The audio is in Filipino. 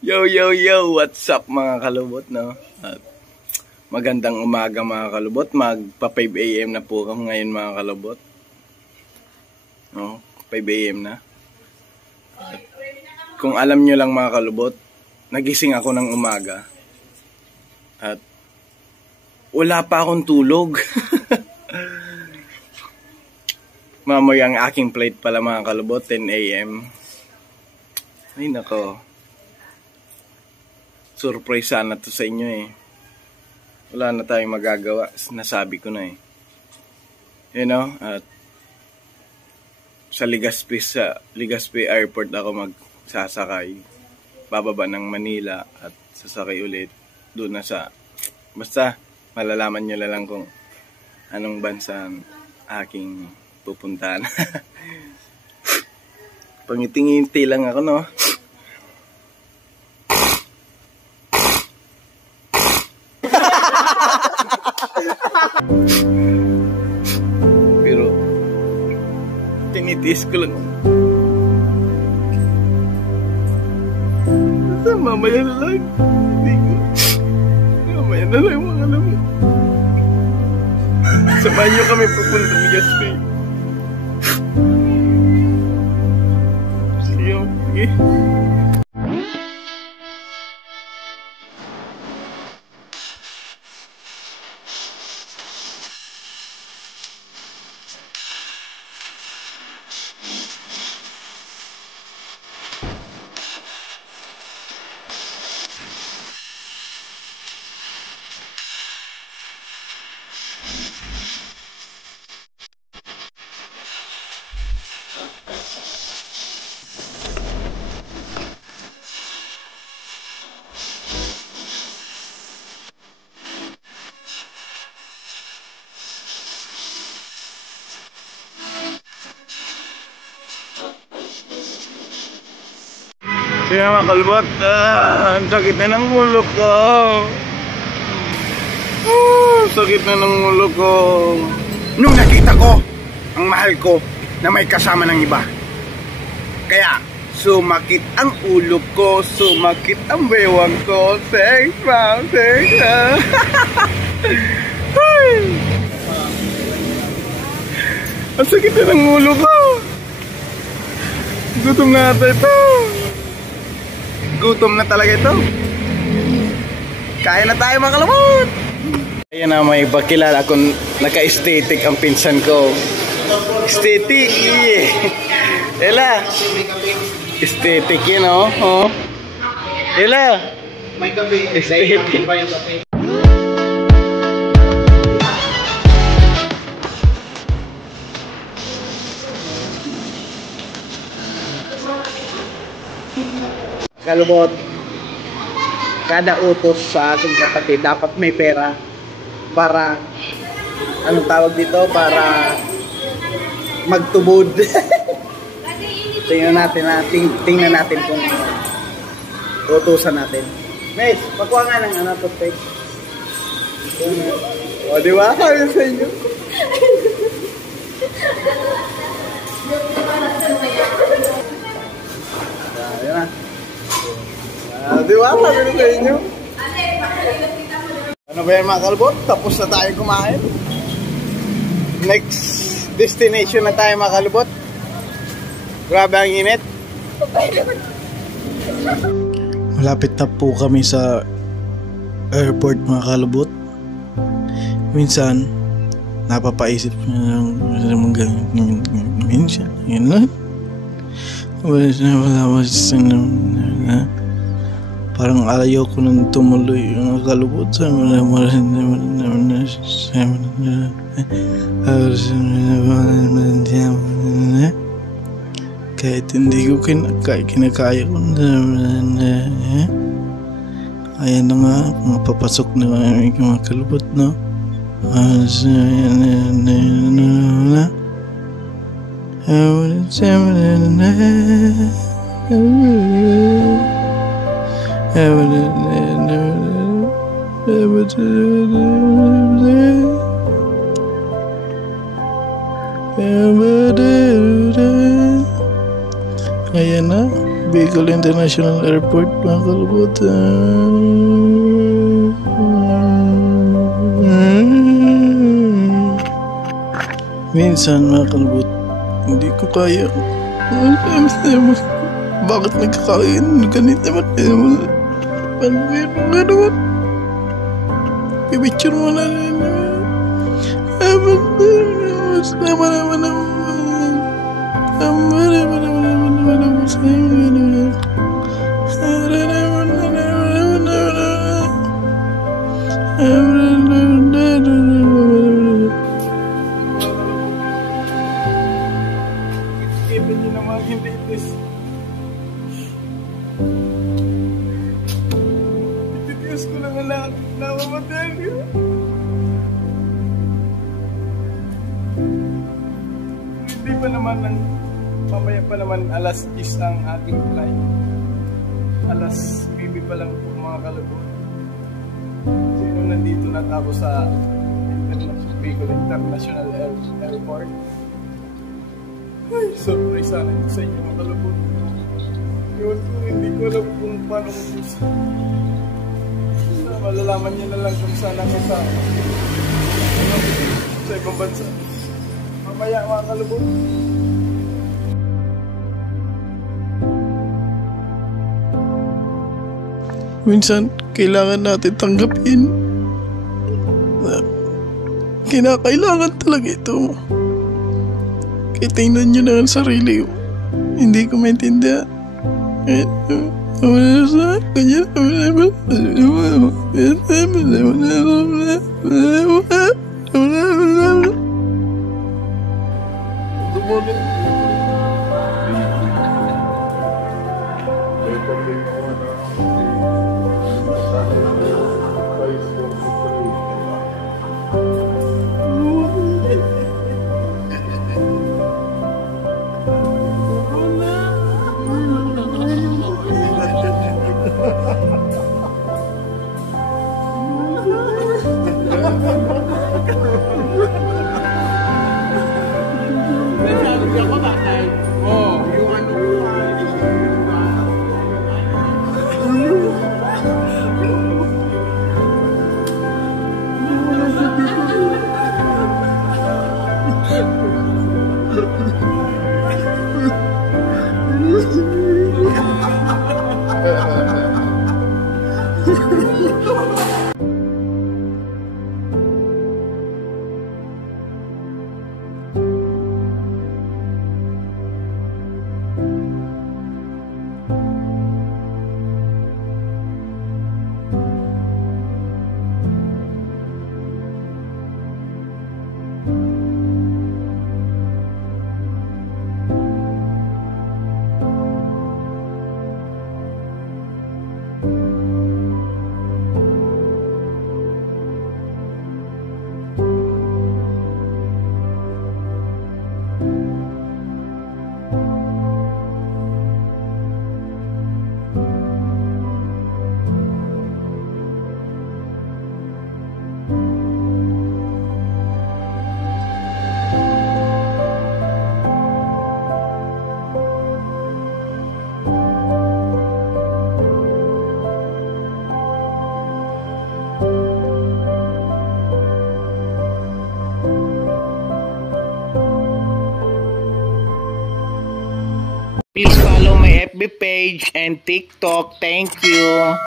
Yo, yo, yo! What's up mga kalubot, no? At magandang umaga mga kalubot. Magpa 5 AM na po ako ngayon mga kalubot. No? 5 AM na. At kung alam nyo lang mga kalubot, nagising ako ng umaga. At wala pa akong tulog. Mamaya ang aking flight pala mga kalubot, 10 AM. Ay nako. Surprise sana to sa inyo eh. Wala na tayong magagawa. Nasabi ko na eh. You know, at sa Legazpi Airport ako magsasakay. Bababa ng Manila at sasakay ulit doon na sa, basta malalaman nyo lang kung anong bansa aking pupuntahan. Pangiting-inti lang ako, no? Pero tinitiis ko lang. Mamaya na lang. Hindi ko. Mamaya na lang mga lamin. Samahan nyo kami pupunta ng Legazpi. Sige. Kaya mga kalbot, ang sakit na ng ulo ko. Sakit na ng ulo ko. Nung nakita ko ang mahal ko na may kasama ng iba, kaya sumakit ang ulo ko, sumakit ang bewang ko. Thanks, ma'am, thanks. Ang sakit na ng ulo ko. Gutom na ata ito. Gutom na talaga ito. Kaya na tayo mga kalabot. Ayan na, may bakilala kung naka-aesthetic ang pinsan ko. Aesthetic, yeah. Ela, aesthetic yun, oh. Ela, May gabi. aesthetic. Kalabot, kada utos sa ating kapatid dapat may pera para, anong tawag dito, para magtubod. Tingnan natin kung utusan natin. Miss, pakuha nga ng toothpaste. O, di ba? Kaya sa inyo. Ayan na. Di ba? Sabi sa inyo. Ano ba yan mga kalbot? Tapos na tayo kumain. Next destination na tayo mga kalbot. Grabe ang init. Malapit na po kami sa airport mga kalubot. Minsan napapaisip minsan yun lang. Parang ayaw ko nang tumuloy yung kalubot sa kahit hindi ko kinakaya ko. Ayan na nga, papasok na mga kalubot, no? Ayan na, Bicol International Airport, mga kalubot. Minsan, mga kalubot, hindi ko kaya. Bakit nagkakain? Ganito naman. Pag-gano'n. Pipicture mo na rin. Even yun ang mga hindi this. Ititius ko lang ang namamatay niyo. Hindi pa naman mamaya pa naman alas 10 ang ating flight. Alas maybe pa lang po mga kalubot. So nandito na ako sa Bicol International Airport. Ay, surprise sana ito sa inyo mga kalubot. Yun po, hindi ko alam kung paano ko gusto. Malalaman niyo na lang kung saan ako sa ibang bansa. Mamaya mga kalubot. Minsan, kailangan natin tanggapin na kinakailangan talaga ito. Kaya tingnan nyo na ang sarili ko. Hindi ko maintindihan. Please follow my FB page and TikTok. Thank you.